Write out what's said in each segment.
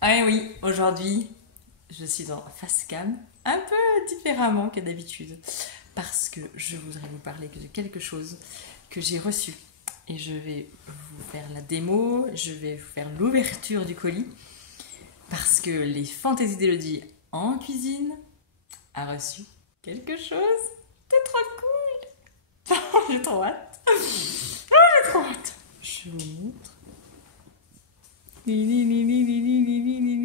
Ah oui, aujourd'hui, je suis en face cam, un peu différemment que d'habitude, parce que je voudrais vous parler de quelque chose que j'ai reçu. Et je vais vous faire la démo, je vais vous faire l'ouverture du colis, parce que les fantaisies d'Élodie en cuisine a reçu quelque chose de trop cool. J'ai trop hâte. J'ai trop hâte. Je vous montre. Ni, ni, ni, ni, ni, ni, ni, ni, ni,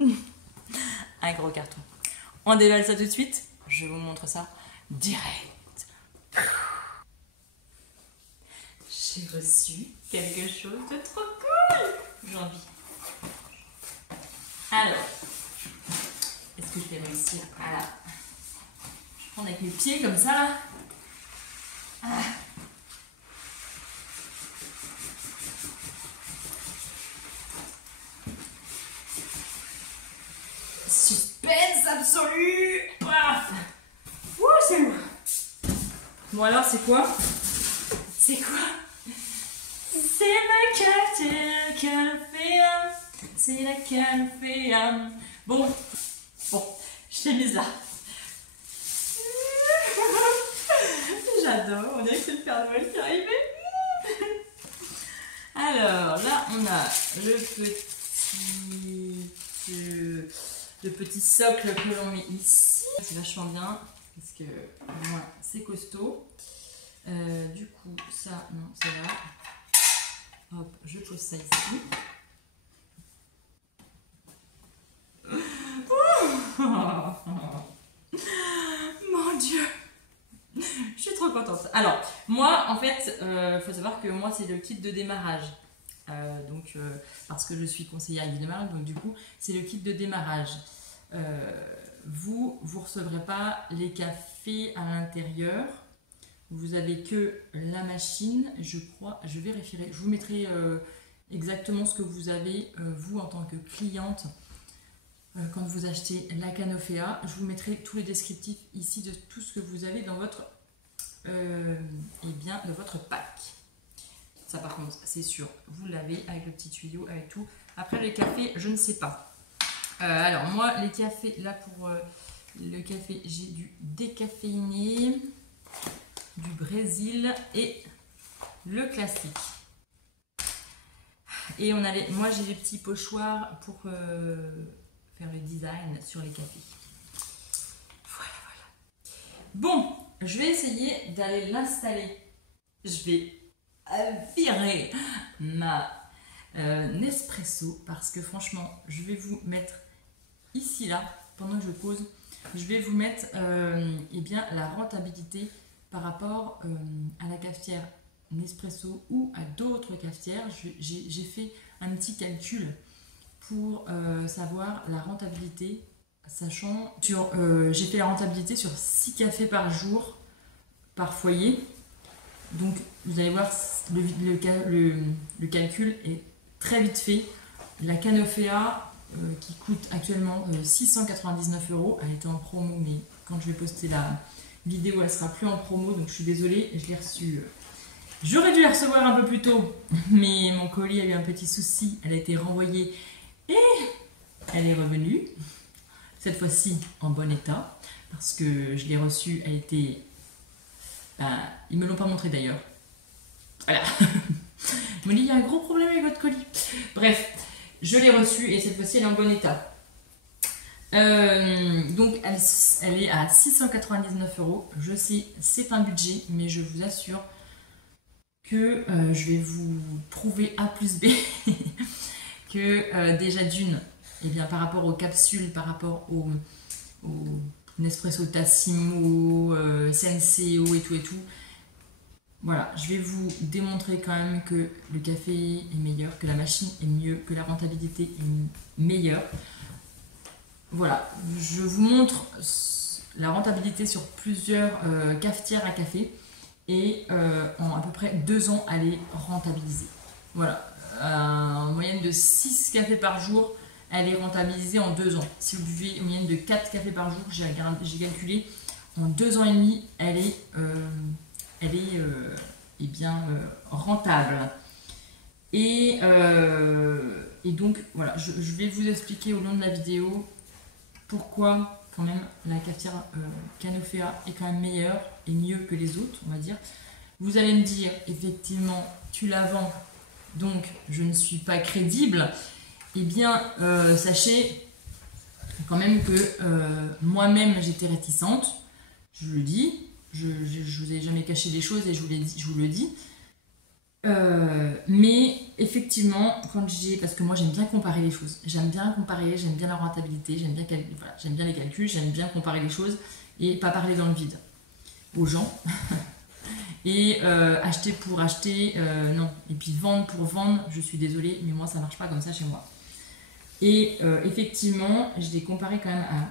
ni. Un gros carton. On déballe ça tout de suite. Je vous montre ça direct. J'ai reçu quelque chose de trop cool aujourd'hui. Alors, est-ce que je vais réussir à la... Je prends avec mes pieds comme ça là. Ah. Suspense absolu. Ah. Ouh, c'est lourd. Bon alors, c'est quoi? C'est quoi? C'est la calféum. C'est la calféum. Bon, je l'ai mise là. J'adore, on dirait que c'est le Père Noël qui est arrivé. Alors là, on a le petit socle que l'on met ici. C'est vachement bien parce que moi c'est costaud. Du coup, ça, non, ça va. Hop, je pose ça ici. Mon Dieu! Je suis trop contente. Alors, moi, en fait, faut savoir que moi, c'est le kit de démarrage. Parce que je suis conseillère de démarrage, donc du coup, c'est le kit de démarrage. Vous recevrez pas les cafés à l'intérieur. Vous avez que la machine, je crois. Je vérifierai. Je vous mettrai exactement ce que vous avez, vous, en tant que cliente. Quand vous achetez la Canofea, je vous mettrai tous les descriptifs ici de tout ce que vous avez dans votre, de votre pack. Ça par contre, c'est sûr, vous l'avez avec le petit tuyau, avec tout. Après les cafés, je ne sais pas. Alors moi, les cafés, là pour le café, j'ai du décaféiné, du Brésil et le classique. Et moi j'ai les petits pochoirs pour... faire le design sur les cafés. Voilà, voilà. Bon, je vais essayer d'aller l'installer. Je vais virer ma Nespresso parce que franchement, je vais vous mettre ici, là, pendant que je pose, je vais vous mettre la rentabilité par rapport à la cafetière Nespresso ou à d'autres cafetières. J'ai fait un petit calcul pour savoir la rentabilité, sachant j'ai fait la rentabilité sur 6 cafés par jour par foyer. Donc vous allez voir, le calcul est très vite fait. La Canofea qui coûte actuellement 699 €, elle était en promo, mais quand je vais poster la vidéo, elle sera plus en promo, donc je suis désolée, je l'ai reçue. J'aurais dû la recevoir un peu plus tôt, mais mon colis a eu un petit souci, elle a été renvoyée. Et elle est revenue, cette fois-ci en bon état, parce que je l'ai reçue, elle était... ils me l'ont pas montré d'ailleurs. Voilà. Ils m'ont dit, il y a un gros problème avec votre colis. Bref, je l'ai reçue et cette fois-ci, elle est en bon état. Donc, elle est à 699 €. Je sais, c'est un budget, mais je vous assure que je vais vous prouver A plus B que déjà d'une, eh bien, par rapport aux capsules, par rapport au Nespresso Tassimo, Senseo et tout, voilà, je vais vous démontrer quand même que le café est meilleur, que la machine est mieux, que la rentabilité est meilleure. Voilà, je vous montre la rentabilité sur plusieurs cafetières à café et en à peu près 2 ans, elle est rentabilisée. Voilà. En moyenne de 6 cafés par jour, elle est rentabilisée en 2 ans. Si vous buvez une moyenne de 4 cafés par jour, j'ai calculé, en 2 ans et demi, elle est rentable. Et Et donc voilà, je vais vous expliquer au long de la vidéo pourquoi quand même la cafetière Canofea est quand même meilleure et mieux que les autres, on va dire. Vous allez me dire, effectivement, tu la vends, donc je ne suis pas crédible. Eh bien, sachez quand même que moi-même j'étais réticente, je le dis, je vous ai jamais caché des choses et je vous le dis. Mais effectivement, parce que moi j'aime bien comparer les choses, j'aime bien comparer, j'aime bien la rentabilité, j'aime bien, voilà, j'aime bien les calculs, j'aime bien comparer les choses et pas parler dans le vide aux gens. Et acheter pour acheter, non. Et puis vendre pour vendre, je suis désolée, mais moi ça marche pas comme ça chez moi. Et effectivement, je l'ai comparé quand même à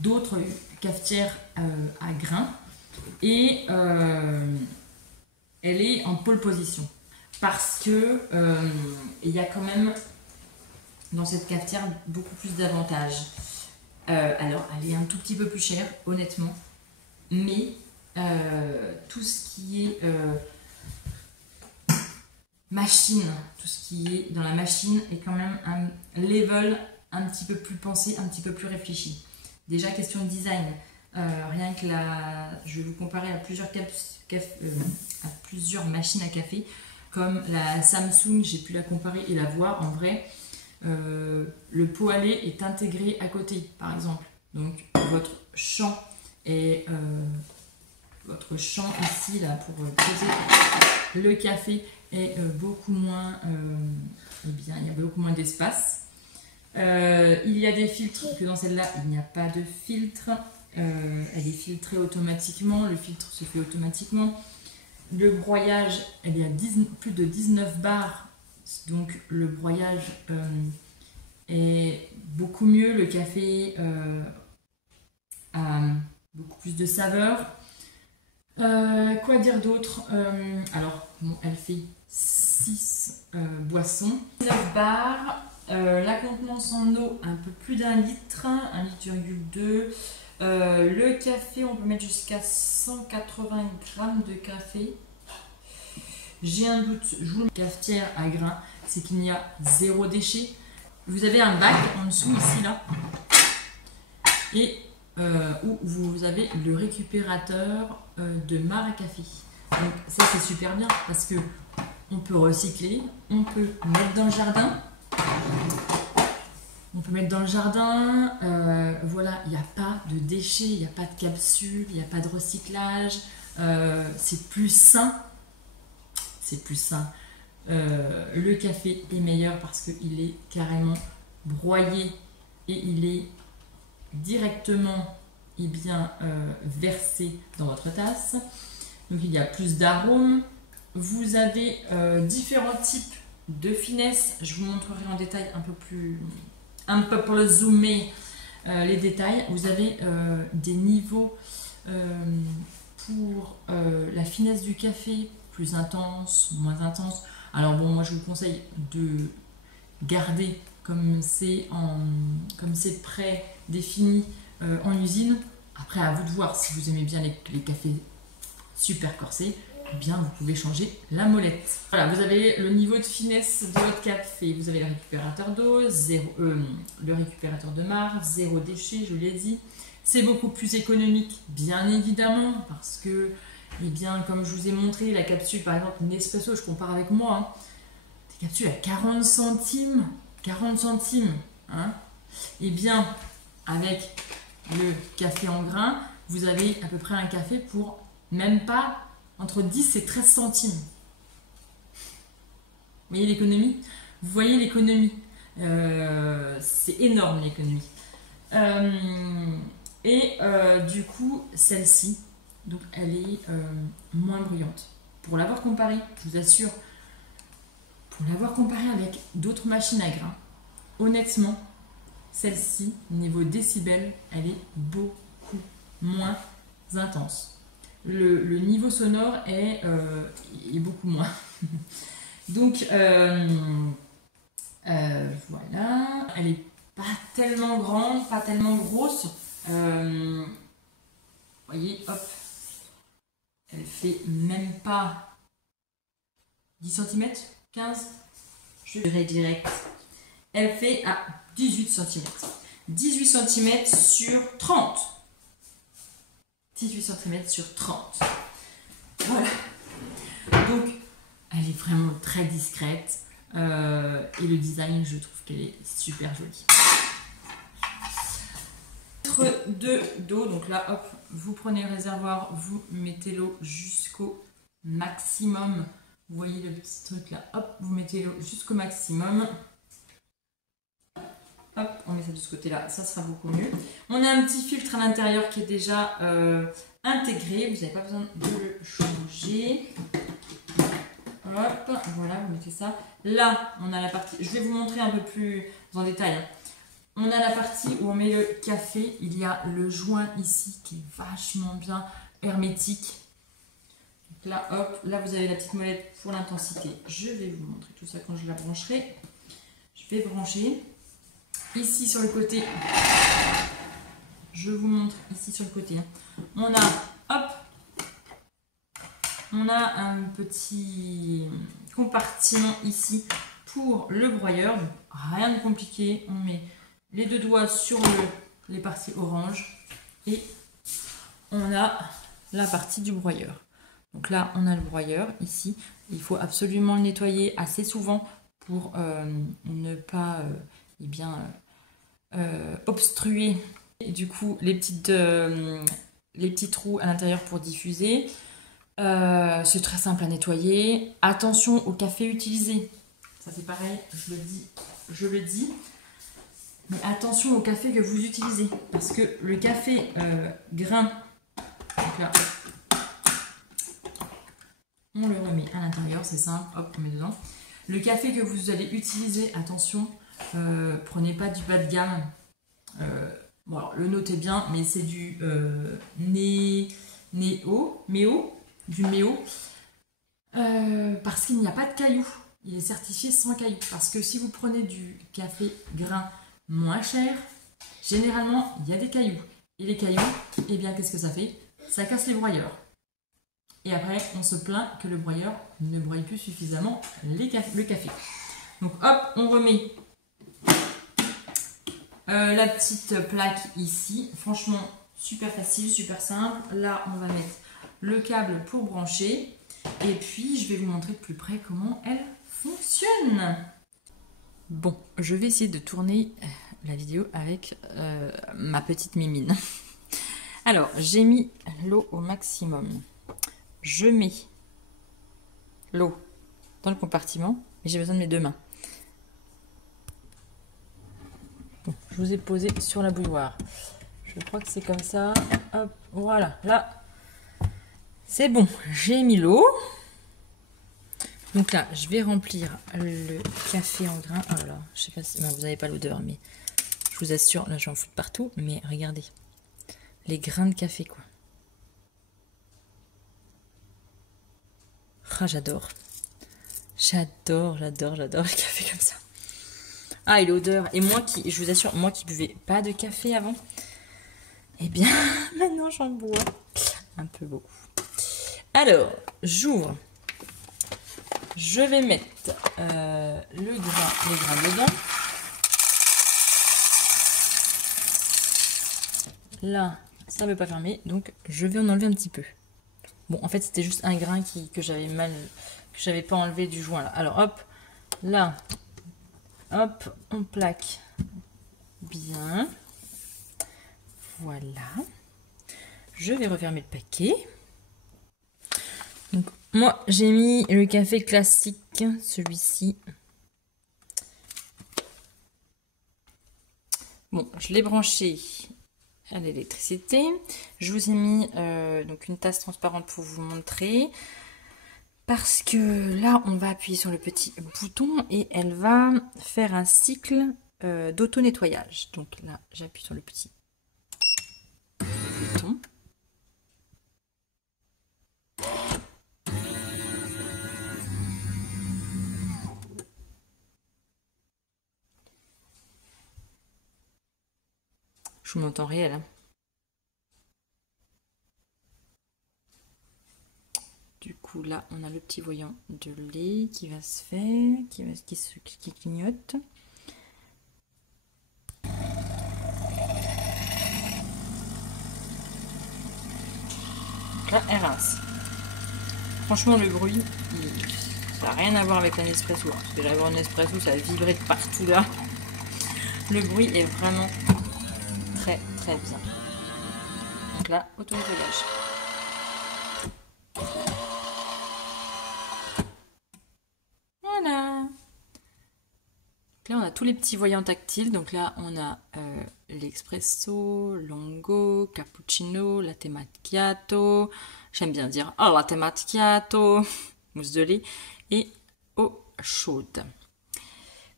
d'autres cafetières à grains. Et elle est en pole position. Parce que il y a quand même dans cette cafetière beaucoup plus d'avantages. Alors, elle est un tout petit peu plus chère, honnêtement. Mais tout ce qui est machine, tout ce qui est dans la machine est quand même un level un petit peu plus pensé, un petit peu plus réfléchi. Déjà, question de design. Rien que je vais vous comparer à plusieurs machines à café, comme la Samsung, j'ai pu la comparer et la voir en vrai. Le pot à lait est intégré à côté, par exemple. Donc votre champ est ici là pour poser le café est beaucoup moins, eh bien, il y a beaucoup moins d'espace. Il y a des filtres que dans celle-là, il n'y a pas de filtre. Elle est filtrée automatiquement, le filtre se fait automatiquement. Le broyage, elle est à plus de 19 bars, donc le broyage est beaucoup mieux. Le café a beaucoup plus de saveur. Quoi dire d'autre? Alors, bon, elle fait 6 boissons, 9 bars. La contenance en eau, un peu plus d'1 litre, 1,2 litre. Le café, on peut mettre jusqu'à 180 grammes de café. J'ai un doute, je vous le cafetière à grains, c'est qu'il n'y a 0 déchet. Vous avez un bac en dessous, ici, là, et où vous avez le récupérateur de marc à café. Donc ça, c'est super bien parce que on peut recycler, on peut mettre dans le jardin. On peut mettre dans le jardin, voilà, il n'y a pas de déchets, il n'y a pas de capsules, il n'y a pas de recyclage, c'est plus sain. C'est plus sain. Le café est meilleur parce qu'il est carrément broyé et il est directement versé dans votre tasse. Donc il y a plus d'arômes. Vous avez différents types de finesse. Je vous montrerai en détail un peu pour le zoomer les détails. Vous avez des niveaux pour la finesse du café, plus intense, moins intense. Alors bon, moi je vous conseille de garder comme c'est prédéfini en usine. Après, à vous de voir si vous aimez bien les cafés super corsés. Eh bien, vous pouvez changer la molette. Voilà, vous avez le niveau de finesse de votre café. Vous avez le récupérateur d'eau, le récupérateur de marc, 0 déchet, je l'ai dit. C'est beaucoup plus économique, bien évidemment, parce que, eh bien, comme je vous ai montré, la capsule, par exemple, Nespresso, je compare avec moi, hein, des capsules à 40 centimes, hein. Eh bien, avec le café en grains, vous avez à peu près un café pour même pas entre 10 et 13 centimes. Vous voyez l'économie? Vous voyez l'économie? C'est énorme l'économie. Du coup, celle-ci, donc elle est moins bruyante. Pour l'avoir comparée, je vous assure, pour l'avoir comparée avec d'autres machines à grains, honnêtement, celle-ci, niveau décibels, elle est beaucoup moins intense. Le niveau sonore est beaucoup moins. Donc, voilà. Elle n'est pas tellement grande, pas tellement grosse. Vous voyez, hop. Elle fait même pas 10 cm, 15. Je dirais direct elle fait à 18 cm. 18 cm sur 30. 18 cm sur 30. Voilà. Donc, elle est vraiment très discrète. Et le design, je trouve qu'elle est super jolie. De d'eau, donc là, hop, vous prenez le réservoir, vous mettez l'eau jusqu'au maximum. Vous voyez le petit truc là, hop, vous mettez l'eau jusqu'au maximum. Hop, on met ça de ce côté-là, ça sera beaucoup mieux. On a un petit filtre à l'intérieur qui est déjà intégré, vous n'avez pas besoin de le changer. Hop, voilà, vous mettez ça. Là, on a la partie, je vais vous montrer un peu plus en détail. Hein. On a la partie où on met le café. Il y a le joint ici qui est vachement bien hermétique. Donc là, hop, là vous avez la petite molette pour l'intensité. Je vais vous montrer tout ça quand je la brancherai. Je vais brancher. Ici sur le côté, je vous montre ici sur le côté. On a, hop, on a un petit compartiment ici pour le broyeur. Donc, rien de compliqué. On met les deux doigts sur les parties orange et on a la partie du broyeur. Donc là, on a le broyeur ici. Il faut absolument le nettoyer assez souvent pour ne pas obstruer et du coup les petits trous à l'intérieur pour diffuser. C'est très simple à nettoyer. Attention au café utilisé. Ça c'est pareil, je le dis. Mais attention au café que vous utilisez. Parce que le café grain, donc là, on le remet à l'intérieur, c'est simple, hop, on met dedans. Le café que vous allez utiliser, attention, prenez pas du bas de gamme. Bon alors, le notez bien, mais c'est du Méo, parce qu'il n'y a pas de cailloux. Il est certifié sans cailloux. Parce que si vous prenez du café grain moins cher, généralement, il y a des cailloux. Et les cailloux, eh bien, qu'est-ce que ça fait? Ça casse les broyeurs. Et après, on se plaint que le broyeur ne broye plus suffisamment le café. Donc, hop, on remet la petite plaque ici. Franchement, super facile, super simple. Là, on va mettre le câble pour brancher. Et puis, je vais vous montrer de plus près comment elle fonctionne. Bon, je vais essayer de tourner la vidéo avec ma petite mimine. Alors, j'ai mis l'eau au maximum. Je mets l'eau dans le compartiment et j'ai besoin de mes deux mains. Bon, je vous ai posé sur la bouilloire. Je crois que c'est comme ça. Hop, voilà, là, c'est bon. J'ai mis l'eau. Donc là, je vais remplir le café en grains. Oh là là, je sais pas si vous n'avez pas l'odeur, mais je vous assure, là j'en fous partout. Mais regardez, les grains de café quoi. Ah, j'adore. J'adore le café comme ça. Ah, et l'odeur. Et moi qui, je vous assure, moi qui buvais pas de café avant, eh bien, maintenant j'en bois un peu beaucoup. Alors, j'ouvre. Je vais mettre les grains dedans. Là, ça ne veut pas fermer, donc je vais en enlever un petit peu. Bon, en fait, c'était juste un grain que j'avais pas enlevé du joint là. Alors, hop, là, hop, on plaque bien. Voilà. Je vais refermer le paquet. Donc, moi, j'ai mis le café classique, celui-ci. Bon, je l'ai branché à l'électricité. Je vous ai mis donc une tasse transparente pour vous montrer. Parce que là, on va appuyer sur le petit bouton et elle va faire un cycle d'auto-nettoyage. Donc là, j'appuie sur le petit bouton. Je vous mets en temps réel. Hein. Du coup, là, on a le petit voyant de lait qui va se faire, qui clignote. Franchement, le bruit, ça n'a rien à voir avec un espresso. Parce que j'avais un espresso, ça a vibré de partout là. Le bruit est vraiment très très bien. Donc là, auto-nettoyage. Voilà. Donc là, on a tous les petits voyants tactiles. Donc là, on a l'expresso, longo, cappuccino, latte macchiato. J'aime bien dire latte macchiato, mousse de lait et eau chaude.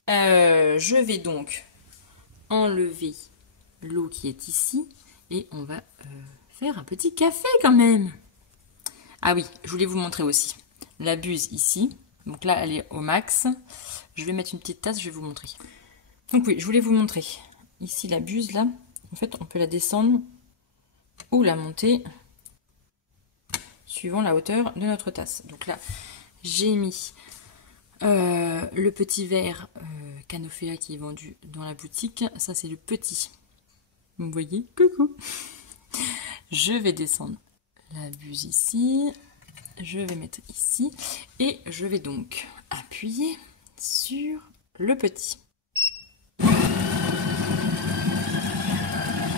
Je vais donc enlever l'eau qui est ici et on va faire un petit café quand même. Ah oui, je voulais vous montrer aussi la buse ici. Donc là, elle est au max. Je vais mettre une petite tasse, je vais vous montrer. Donc oui, je voulais vous montrer. Ici, la buse, là, en fait, on peut la descendre ou la monter suivant la hauteur de notre tasse. Donc là, j'ai mis le petit verre Canofea qui est vendu dans la boutique. Ça, c'est le petit. Vous voyez? Coucou! Je vais descendre la buse ici. Je vais mettre ici. Et je vais donc appuyer sur le petit.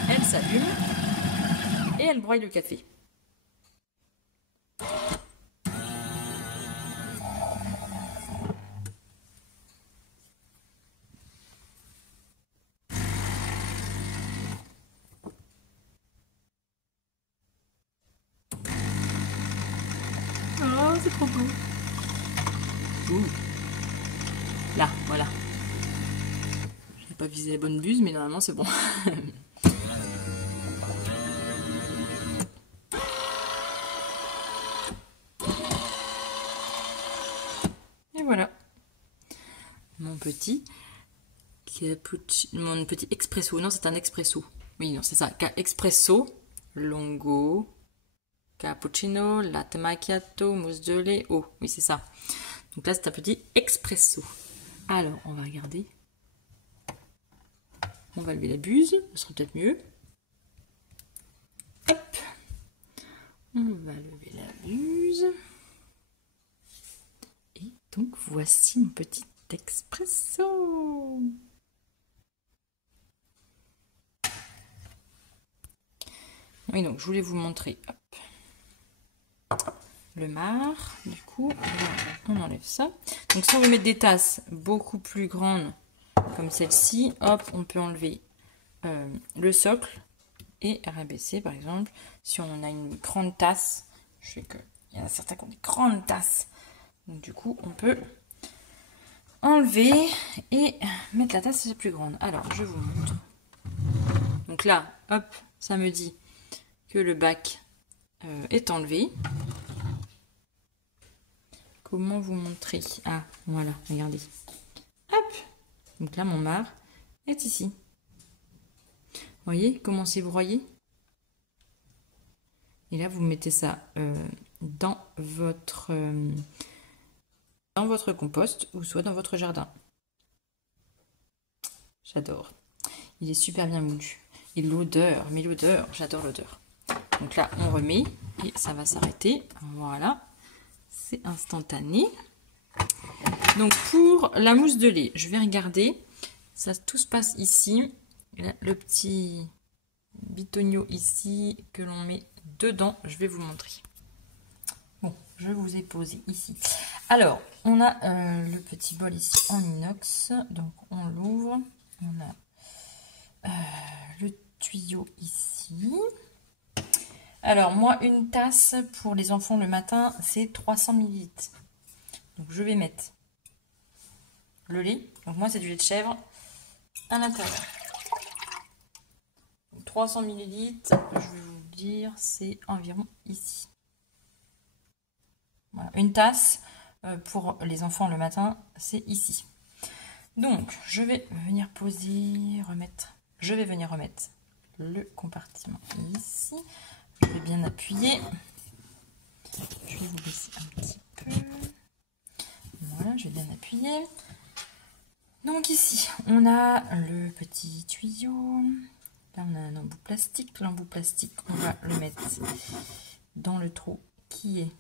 Elle s'allume et elle broye le café. Oh, c'est trop beau. Ouh. Là, voilà. Je n'ai pas visé la bonne buse, mais normalement c'est bon. Et voilà. Mon petit expresso. Non, c'est un expresso. Oui, non, c'est ça. Expresso, longo, cappuccino, latte macchiato, mousse de lait, eau. Oui, c'est ça. Donc là, c'est un petit expresso. Alors, on va regarder. On va lever la buse. Ce sera peut-être mieux. Hop. On va lever la buse. Et donc, voici mon petit expresso. Oui, donc, je voulais vous montrer. Hop. Le marc, du coup, on enlève ça. Donc si on veut mettre des tasses beaucoup plus grandes, comme celle-ci, hop, on peut enlever le socle et rabaisser, par exemple. Si on a une grande tasse, je sais qu'il y en a certains qui ont des grandes tasses. Donc du coup, on peut enlever et mettre la tasse plus grande. Alors, je vous montre. Donc là, hop, ça me dit que le bac est enlevé. Comment vous montrer? Ah, voilà, regardez. Hop! Donc là, mon marc est ici. Vous voyez comment c'est broyé? Et là, vous mettez ça dans votre compost ou soit dans votre jardin. J'adore. Il est super bien moulu. Et l'odeur, mais l'odeur, j'adore l'odeur. Donc là, on remet et ça va s'arrêter. Voilà. C'est instantané. Donc pour la mousse de lait, je vais regarder. Ça, tout se passe ici. Là, le petit bitonio ici que l'on met dedans. Je vais vous montrer. Bon, je vous ai posé ici. Alors, on a le petit bol ici en inox. Donc on l'ouvre. On a le tuyau ici. Alors, moi, une tasse pour les enfants le matin, c'est 300 ml. Donc, je vais mettre le lait. Donc, moi, c'est du lait de chèvre à l'intérieur. 300 ml, je vais vous dire, c'est environ ici. Voilà. Une tasse pour les enfants le matin, c'est ici. Donc, je vais venir poser, remettre. Je vais venir remettre le compartiment ici. Je vais bien appuyer. Je vais vous baisser un petit peu. Voilà, je vais bien appuyer. Donc ici, on a le petit tuyau. Là, on a un embout plastique. L'embout plastique, on va le mettre dans le trou qui est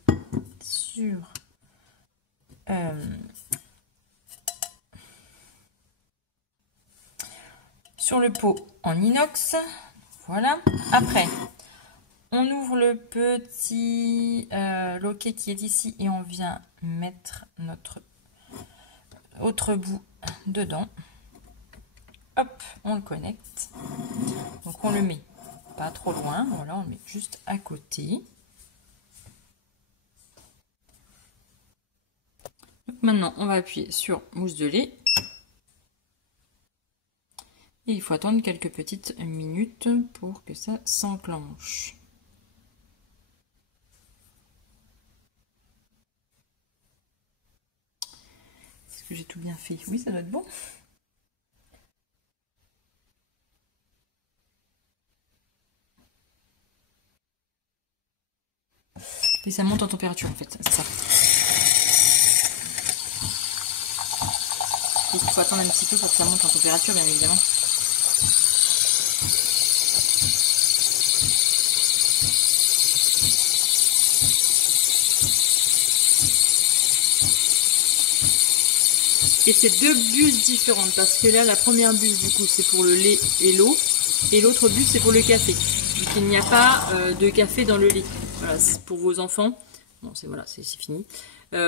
sur le pot en inox. Voilà. Après, on ouvre le petit loquet qui est ici et on vient mettre notre autre bout dedans. Hop, on le connecte. Donc on le met pas trop loin. Voilà, on le met juste à côté. Donc maintenant, on va appuyer sur mousse de lait. Et il faut attendre quelques petites minutes pour que ça s'enclenche. Est-ce que j'ai tout bien fait? Oui, ça doit être bon. Et ça monte en température en fait, c'est ça. Il faut attendre un petit peu pour que ça monte en température, bien évidemment. Et c'est deux buses différentes parce que là, la première buse, du coup, c'est pour le lait et l'eau. Et l'autre buse, c'est pour le café. Donc il n'y a pas de café dans le lait. Voilà, c'est pour vos enfants. Bon, c'est voilà, c'est fini.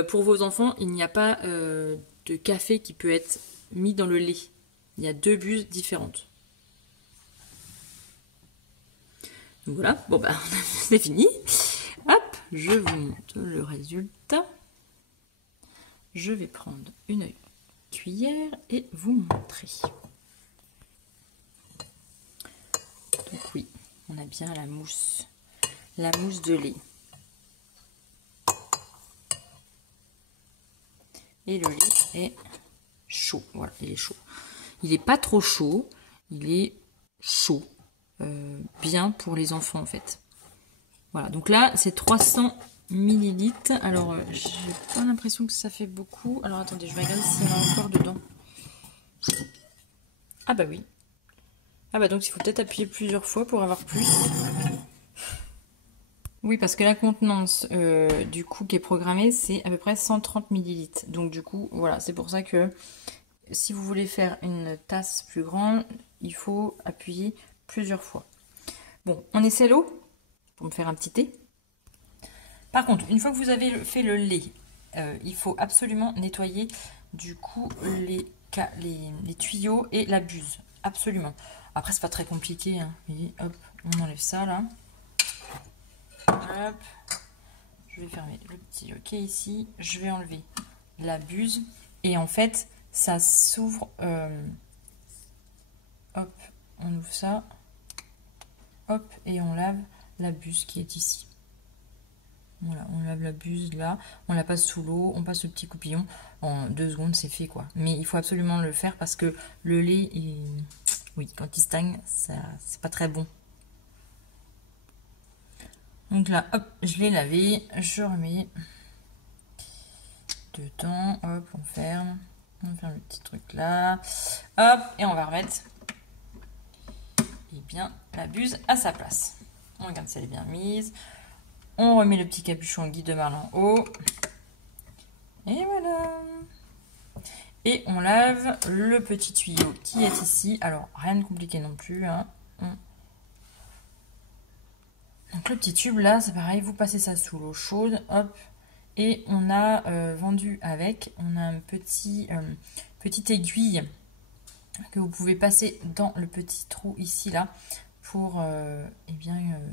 Pour vos enfants, il n'y a pas de café qui peut être mis dans le lait. Il y a deux buses différentes. Donc voilà, bon bah c'est fini. Hop, je vous montre le résultat. Je vais prendre une cuillère et vous montrer. Donc oui, on a bien la mousse de lait. Et le lait est chaud. Voilà, il est chaud. Il n'est pas trop chaud, il est chaud. Bien pour les enfants en fait. Voilà, donc là c'est 300 millilitres. Alors j'ai pas l'impression que ça fait beaucoup. Alors attendez, je vais regarder s'il y en a encore dedans. Ah bah oui. Ah bah donc il faut peut-être appuyer plusieurs fois pour avoir plus. Oui, parce que la contenance du coup qui est programmée, c'est à peu près 130 millilitres. Donc du coup, voilà, c'est pour ça que si vous voulez faire une tasse plus grande, il faut appuyer plusieurs fois. Bon, on essaie l'eau pour me faire un petit thé. Par contre, une fois que vous avez fait le lait, il faut absolument nettoyer du coup les tuyaux et la buse. Absolument. Après, c'est pas très compliqué. Hein. Et hop, on enlève ça là. Hop. Je vais fermer le petit loquet ici. Je vais enlever la buse. Et en fait, ça s'ouvre. Hop, on ouvre ça. Hop, et on lave la buse qui est ici. Voilà, on lave la buse là, on la passe sous l'eau, on passe le petit coupillon. En 2 secondes, c'est fait quoi. Mais il faut absolument le faire parce que le lait, oui, quand il stagne, ça c'est pas très bon. Donc là, hop, je l'ai lavé, je remets dedans, hop, on ferme le petit truc là, hop, et on va remettre bien la buse à sa place. On regarde si elle est bien mise. On remet le petit capuchon Guy de Marle en haut. Et voilà. Et on lave le petit tuyau qui est ici. Alors, rien de compliqué non plus. Hein. Donc le petit tube là, c'est pareil. Vous passez ça sous l'eau chaude. Hop. Et on a vendu avec. On a un petite aiguille que vous pouvez passer dans le petit trou ici là pour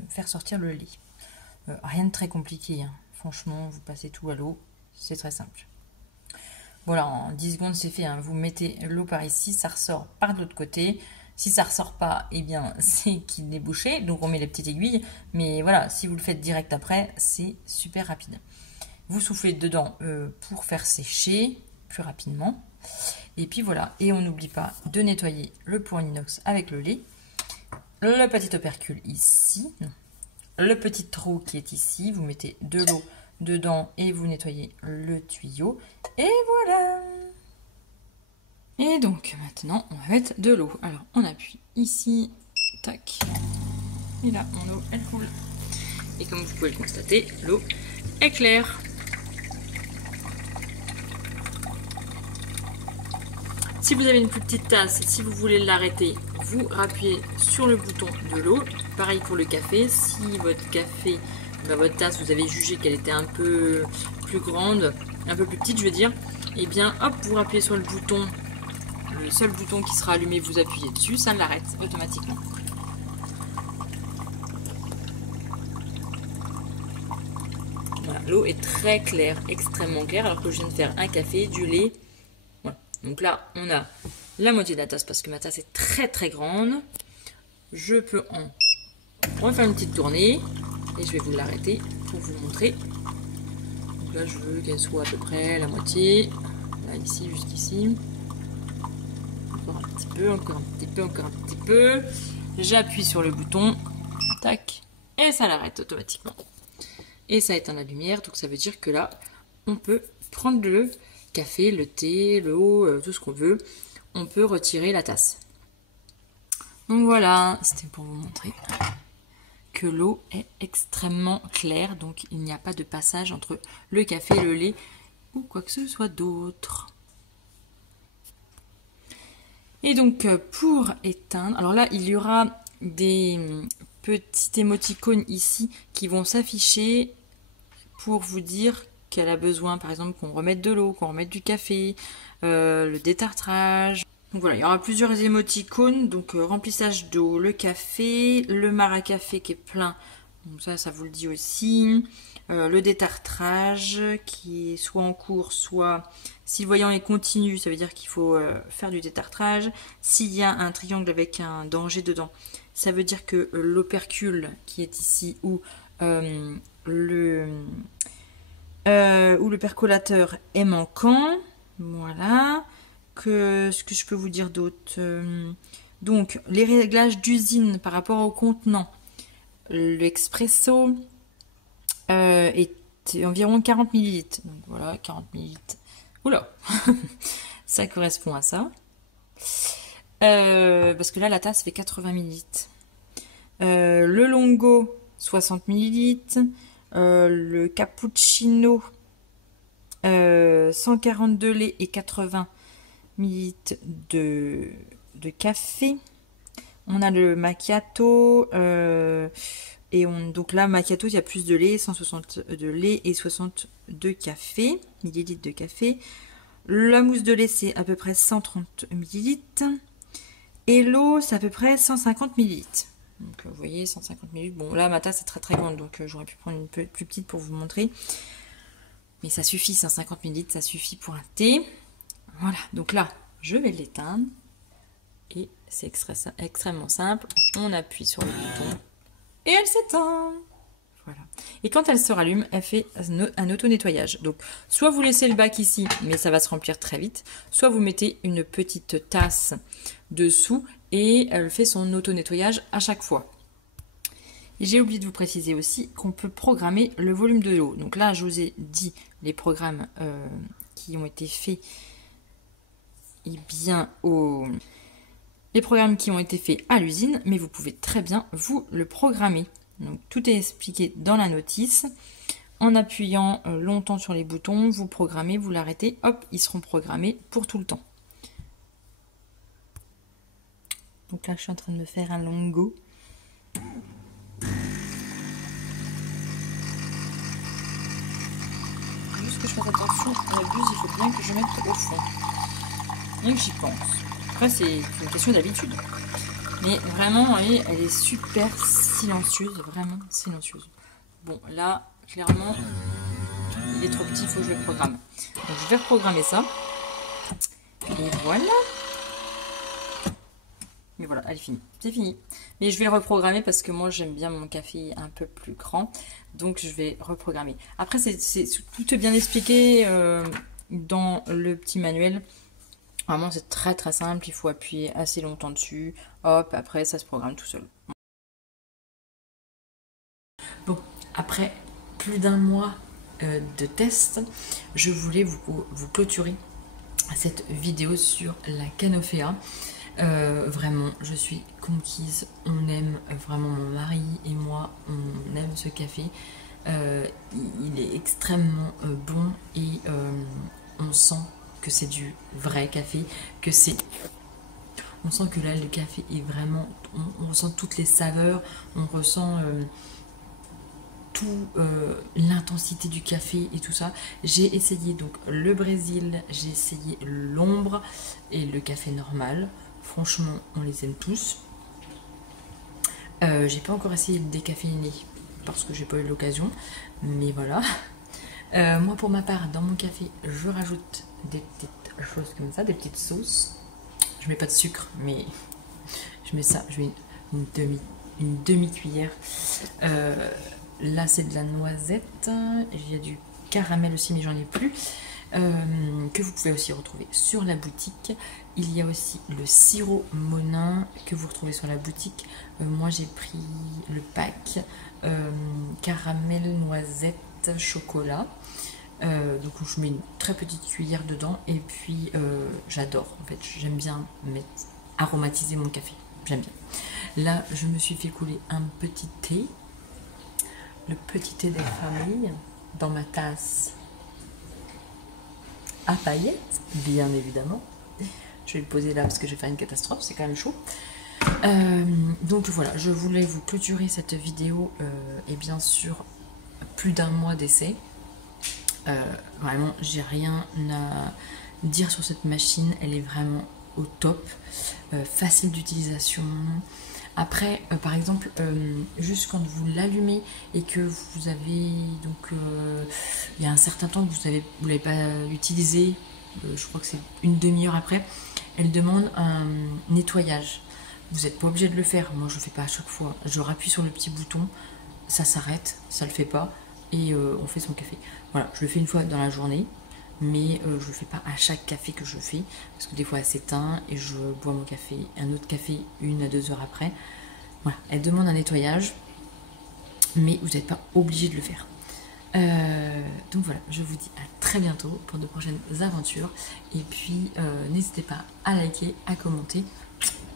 faire sortir le lait. Rien de très compliqué, hein. Franchement, vous passez tout à l'eau, c'est très simple. Voilà, en 10 secondes c'est fait, hein. Vous mettez l'eau par ici, ça ressort par de l'autre côté. Si ça ressort pas, eh bien c'est qu'il est bouché, donc on met les petites aiguilles. Mais voilà, si vous le faites direct après, c'est super rapide. Vous soufflez dedans pour faire sécher plus rapidement. Et puis voilà, et on n'oublie pas de nettoyer le pot en inox avec le lait. Le petit opercule ici. Le petit trou qui est ici, vous mettez de l'eau dedans et vous nettoyez le tuyau. Et voilà. Et donc maintenant, on va mettre de l'eau. Alors, on appuie ici, tac. Et là, mon eau, elle coule. Et comme vous pouvez le constater, l'eau est claire. Si vous avez une plus petite tasse, si vous voulez l'arrêter, vous rappuyez sur le bouton de l'eau. Pareil pour le café. Si votre café, votre tasse, vous avez jugé qu'elle était un peu plus grande, un peu plus petite, je veux dire, et bien hop, vous rappuyez sur le bouton, le seul bouton qui sera allumé, vous appuyez dessus, ça l'arrête automatiquement. Voilà, l'eau est très claire, extrêmement claire, alors que je viens de faire un café, du lait. Voilà. Donc là, on a la moitié de la tasse parce que ma tasse est très très grande. Je peux en refaire une petite tournée et je vais vous l'arrêter pour vous montrer. Donc là, je veux qu'elle soit à peu près la moitié. Là, ici, jusqu'ici. Encore un petit peu, encore un petit peu, encore un petit peu. J'appuie sur le bouton. Tac. Et ça l'arrête automatiquement. Et ça éteint la lumière. Donc ça veut dire que là, on peut prendre le café, le thé, l'eau, tout ce qu'on veut. On peut retirer la tasse. Donc voilà, c'était pour vous montrer que l'eau est extrêmement claire, donc il n'y a pas de passage entre le café et le lait ou quoi que ce soit d'autre. Et donc pour éteindre, alors là il y aura des petits émoticônes ici qui vont s'afficher pour vous dire qu'elle a besoin, par exemple, qu'on remette de l'eau, qu'on remette du café, le détartrage. Donc voilà, il y aura plusieurs émoticônes, donc remplissage d'eau, le café, le maracafé qui est plein, donc ça vous le dit aussi, le détartrage qui est soit en cours, soit si le voyant est continu, ça veut dire qu'il faut faire du détartrage. S'il y a un triangle avec un danger dedans, ça veut dire que l'opercule qui est ici ou le percolateur est manquant, voilà. Ce que je peux vous dire d'autre, donc les réglages d'usine par rapport au contenant, l'expresso est environ 40 ml, donc voilà 40 ml, oula ça correspond à ça, parce que là la tasse fait 80 ml, le longo 60 ml, le cappuccino 142 lait et 80 ml de café. On a le macchiato donc là macchiato il y a plus de lait, 160 de lait et 60 de café, millilitres de café. La mousse de lait c'est à peu près 130 millilitres et l'eau c'est à peu près 150 millilitres. Donc vous voyez 150 millilitres. Bon là ma tasse est très très grande donc j'aurais pu prendre une peu plus petite pour vous montrer. Mais ça suffit, 150 millilitres ça suffit pour un thé. Voilà, donc là, je vais l'éteindre. Et c'est extrêmement simple. On appuie sur le bouton et elle s'éteint. Voilà. Et quand elle se rallume, elle fait un auto-nettoyage. Donc, soit vous laissez le bac ici, mais ça va se remplir très vite. Soit vous mettez une petite tasse dessous et elle fait son auto-nettoyage à chaque fois. Et j'ai oublié de vous préciser aussi qu'on peut programmer le volume de l'eau. Donc là, je vous ai dit les programmes qui ont été faits. Et bien les programmes qui ont été faits à l'usine, mais vous pouvez très bien vous le programmer. Donc tout est expliqué dans la notice. En appuyant longtemps sur les boutons, vous programmez, vous l'arrêtez, hop, ils seront programmés pour tout le temps. Donc là, je suis en train de me faire un longo. Juste que je fasse attention à la buse, il faut bien que je mette au fond. Rien que j'y pense. Après, c'est une question d'habitude. Mais vraiment, vous voyez, elle est super silencieuse. Vraiment silencieuse. Bon, là, clairement, il est trop petit, il faut que je le programme. Donc, je vais reprogrammer ça. Et voilà. Mais voilà, elle est finie. C'est fini. Mais je vais le reprogrammer parce que moi, j'aime bien mon café un peu plus grand. Donc, je vais reprogrammer. Après, tout est bien expliqué dans le petit manuel. Vraiment, c'est très très simple, il faut appuyer assez longtemps dessus. Hop, après, ça se programme tout seul. Bon, après plus d'un mois de test, je voulais vous clôturer cette vidéo sur la Canofea. Vraiment, je suis conquise. On aime vraiment, mon mari et moi, on aime ce café. Il est extrêmement bon et on sent que c'est du vrai café, que c'est... On sent que là, le café est vraiment... On ressent toutes les saveurs, on ressent tout l'intensité du café et tout ça. J'ai essayé donc le Brésil, j'ai essayé l'ombre et le café normal. Franchement, on les aime tous. J'ai pas encore essayé le décaféiné parce que j'ai pas eu l'occasion, mais voilà. Moi, pour ma part, dans mon café, je rajoute des petites choses comme ça, des petites sauces. Je mets pas de sucre, mais je mets ça, je mets une demi-cuillère. Là, c'est de la noisette. Il y a du caramel aussi, mais j'en ai plus. Que vous pouvez aussi retrouver sur la boutique. Il y a aussi le sirop Monin que vous retrouvez sur la boutique. Moi, j'ai pris le pack caramel, noisette, chocolat. Donc je mets une très petite cuillère dedans et puis j'adore, en fait j'aime bien aromatiser mon café, j'aime bien. Là je me suis fait couler un petit thé, le petit thé des familles dans ma tasse à paillettes, bien évidemment. Je vais le poser là parce que je vais faire une catastrophe, c'est quand même chaud. Donc voilà, je voulais vous clôturer cette vidéo et bien sûr plus d'1 mois d'essai. Vraiment, j'ai rien à dire sur cette machine, elle est vraiment au top, facile d'utilisation. Après, par exemple, juste quand vous l'allumez et que vous avez donc il y a un certain temps que vous l'avez pas utilisé, je crois que c'est une demi-heure après, elle demande un nettoyage. Vous n'êtes pas obligé de le faire, moi je le fais pas à chaque fois. Je rappuie sur le petit bouton, ça s'arrête, ça le fait pas. Et on fait son café. Voilà, je le fais une fois dans la journée, mais je le fais pas à chaque café que je fais, parce que des fois elle s'éteint et je bois mon café, un autre café 1 à 2 heures après. Voilà, elle demande un nettoyage, mais vous n'êtes pas obligé de le faire. Donc voilà, je vous dis à très bientôt pour de prochaines aventures. Et puis n'hésitez pas à liker, à commenter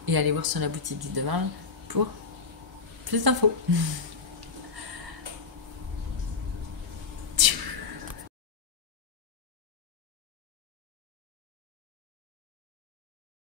et à aller voir sur la boutique Guide de Marle pour plus d'infos.